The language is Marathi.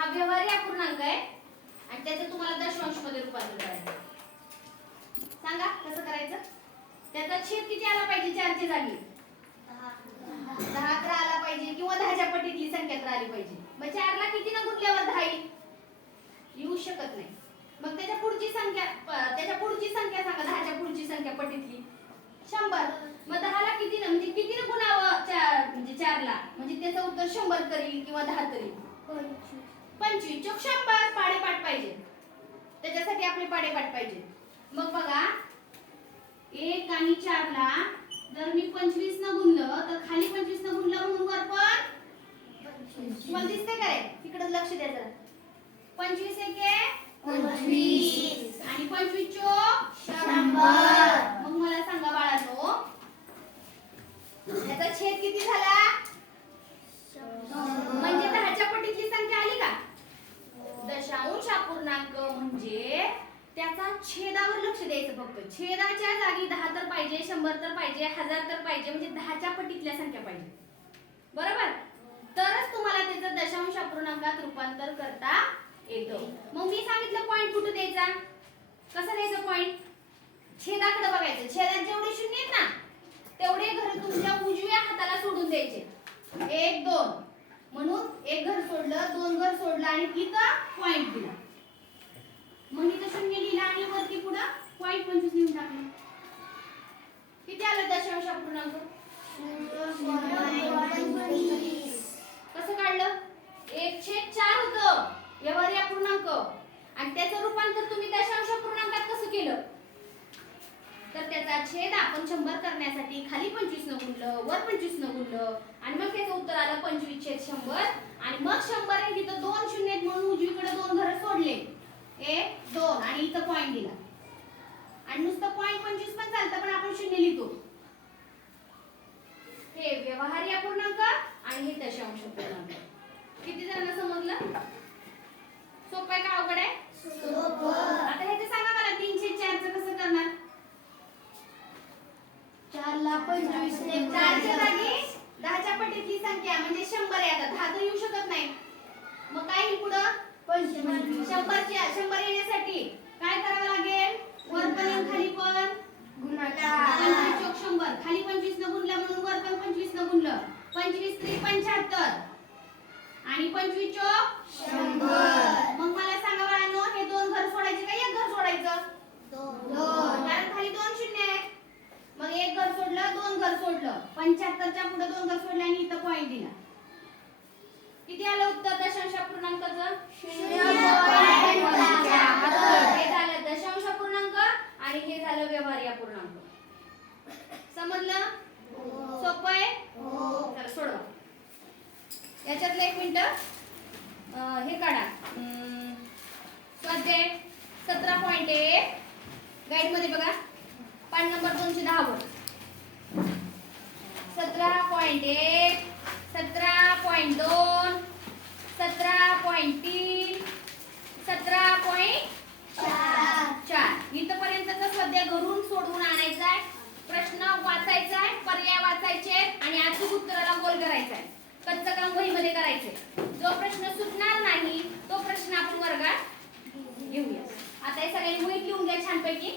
हा व्यवहारी अपूर्णांक आहे आणि त्याचं तुम्हाला दशांश मध्ये रूपांतर करायचं. सांगा कसं करायचं? त्याचा छेद किती आला पाहिजे? 4 च्या जागी 10 तर आला पाहिजे किंवा 10च्या पटीतली संख्या तर आली पाहिजे. मग 4 ला किती न गुणल्यावर 10 येऊ शकत नाही. मग त्याच्या पुढची संख्या सांगा. 10च्या पुढची संख्या पटीतली 100. मग 10 ला किती न म्हणजे किती न गुणावं 4 म्हणजे 4 ला म्हणजे त्याचं उत्तर 100 करेल किंवा 10 तरी 25 चोक 100 पाडेपाठ पाहिजे. त्याच्यासाठी आपले पाडेपाठ पाहिजे. मग बघा 1 आणि 4 ला जर मी 25 न गुणलं तर खाली 25 न गुणलं म्हणून वर पण 25. तुम्हाला दिसतंय का रे? तिकडे लक्ष द्या जरा. 25 एके 25 आणि 25 चोक 100. मग मला सांगा बाळांनो याचा छेद किती झाला? म्हणजे 10च्या पटीतली संख्या आली का? दशांश अपूर्णांक म्हणजे त्याचा छेदावर लक्ष द्यायचं फक्त. छेदाच्या जागी 10 तर पाहिजे, 100 तर पाहिजे, 1000 तर पाहिजे म्हणजे 10च्या पटीतल्या संख्या पाहिजे. बरोबर? तरच तुम्हाला त्याचं दशांश अपूर्णांकात रूपांतर करता येतं. मग मी सांगितलं पॉइंट कुठे द्यायचा? कसं द्यायचं पॉइंट? छेदाकडे बघायचं. छेदात जेवढे शून्य आहेत ना तेवढे घर तुमच्या उजव्या हाताला सोडून द्यायचे. 1 2 म्हणून एक घर सोडलं, 2 घर सोडलं आणि इथं पॉइंट दिला. मग इथं शून्य लिहिलं आणि वरती पुढे पॉइंट 25 लिहून टाकलं. किती आलं दशांश अपूर्णांक? कसं काढलं? 1/4 होतं व्यवहारी अपूर्णांक आणि त्याचं रूपांतर तुम्ही दशांश अपूर्णांकात कसं केलं? तर त्याचा छेद आपण 100 करण्यासाठी खाली 25 न गुणलं, वर 25 न गुणलं आणि मग त्याचं उत्तर आलं 25/100 आणि मग 100 आहे तिथं 2 शून्य आहेत म्हणून उजवीकडे 2 घर सोडले. 1 2 आणि इथं पॉइंट दिला. आणि नुसतं पॉइंट 25 पण चालतं पण आपण शून्य लिहितो. हे व्यवहारी अपूर्णांक आणि हे दशांश अपूर्णांक. किती जणांना समजलं? सोपं आहे का अवघड आहे? सोपं. आता हे सांगा मला 3/4 चं कसं करणार? 4 ला 25 ने 4 च्या जागी 10च्या पटीतली संख्या म्हणजे 100 आहे. आता 10 तर येऊ शकत नाही. मग काय येईल पुढं? 100 येण्यासाठी काय करावं लागेल? वर पण आणि खाली पण गुणाकार. 25 चोक 100 खाली 25 न गुणलं म्हणून वर पण 25 न गुणलं. 25 3 75 आणि 25 चोक 100. मग मला सांगा बाळांनो हे 2 घर सोडायचे का एक घर सोडायचं? 2. कारण खाली 2 शून्य आहेत. मग एक घर सोडलं, 2 घर सोडलं. 75 च्या पुढे 2 घर सोडले आणि इथं पॉइंट दिला. किती आलं उत्तर दशांश अपूर्णांकाचं? 0.75. हे झालं दशांश अपूर्णांक आणि हे झालं व्यवहारी अपूर्णांक. समजलं? सोपं आहे? चला सोडवा. याच्यातलं 1 मिनिट हे काढा. स्वाध्याय 17.1 गाईड मध्ये बघा. पान नंबर 210 वर 17.1 17.2 17.3 17.4 इथपर्यंतचा स्वाध्याय घरून सोडवून आणायचा आहे. प्रश्न वाचायचा आहे, पर्याय वाचायचे आणि अचूक उत्तराला गोल करायचा आहे. कच्चं काम वहीमध्ये करायचे. जो प्रश्न सुटणार नाही तो प्रश्न आपण वर्गात घेऊया. आता हे सगळ्यांनी वहीत लिहून घ्या छानपैकी.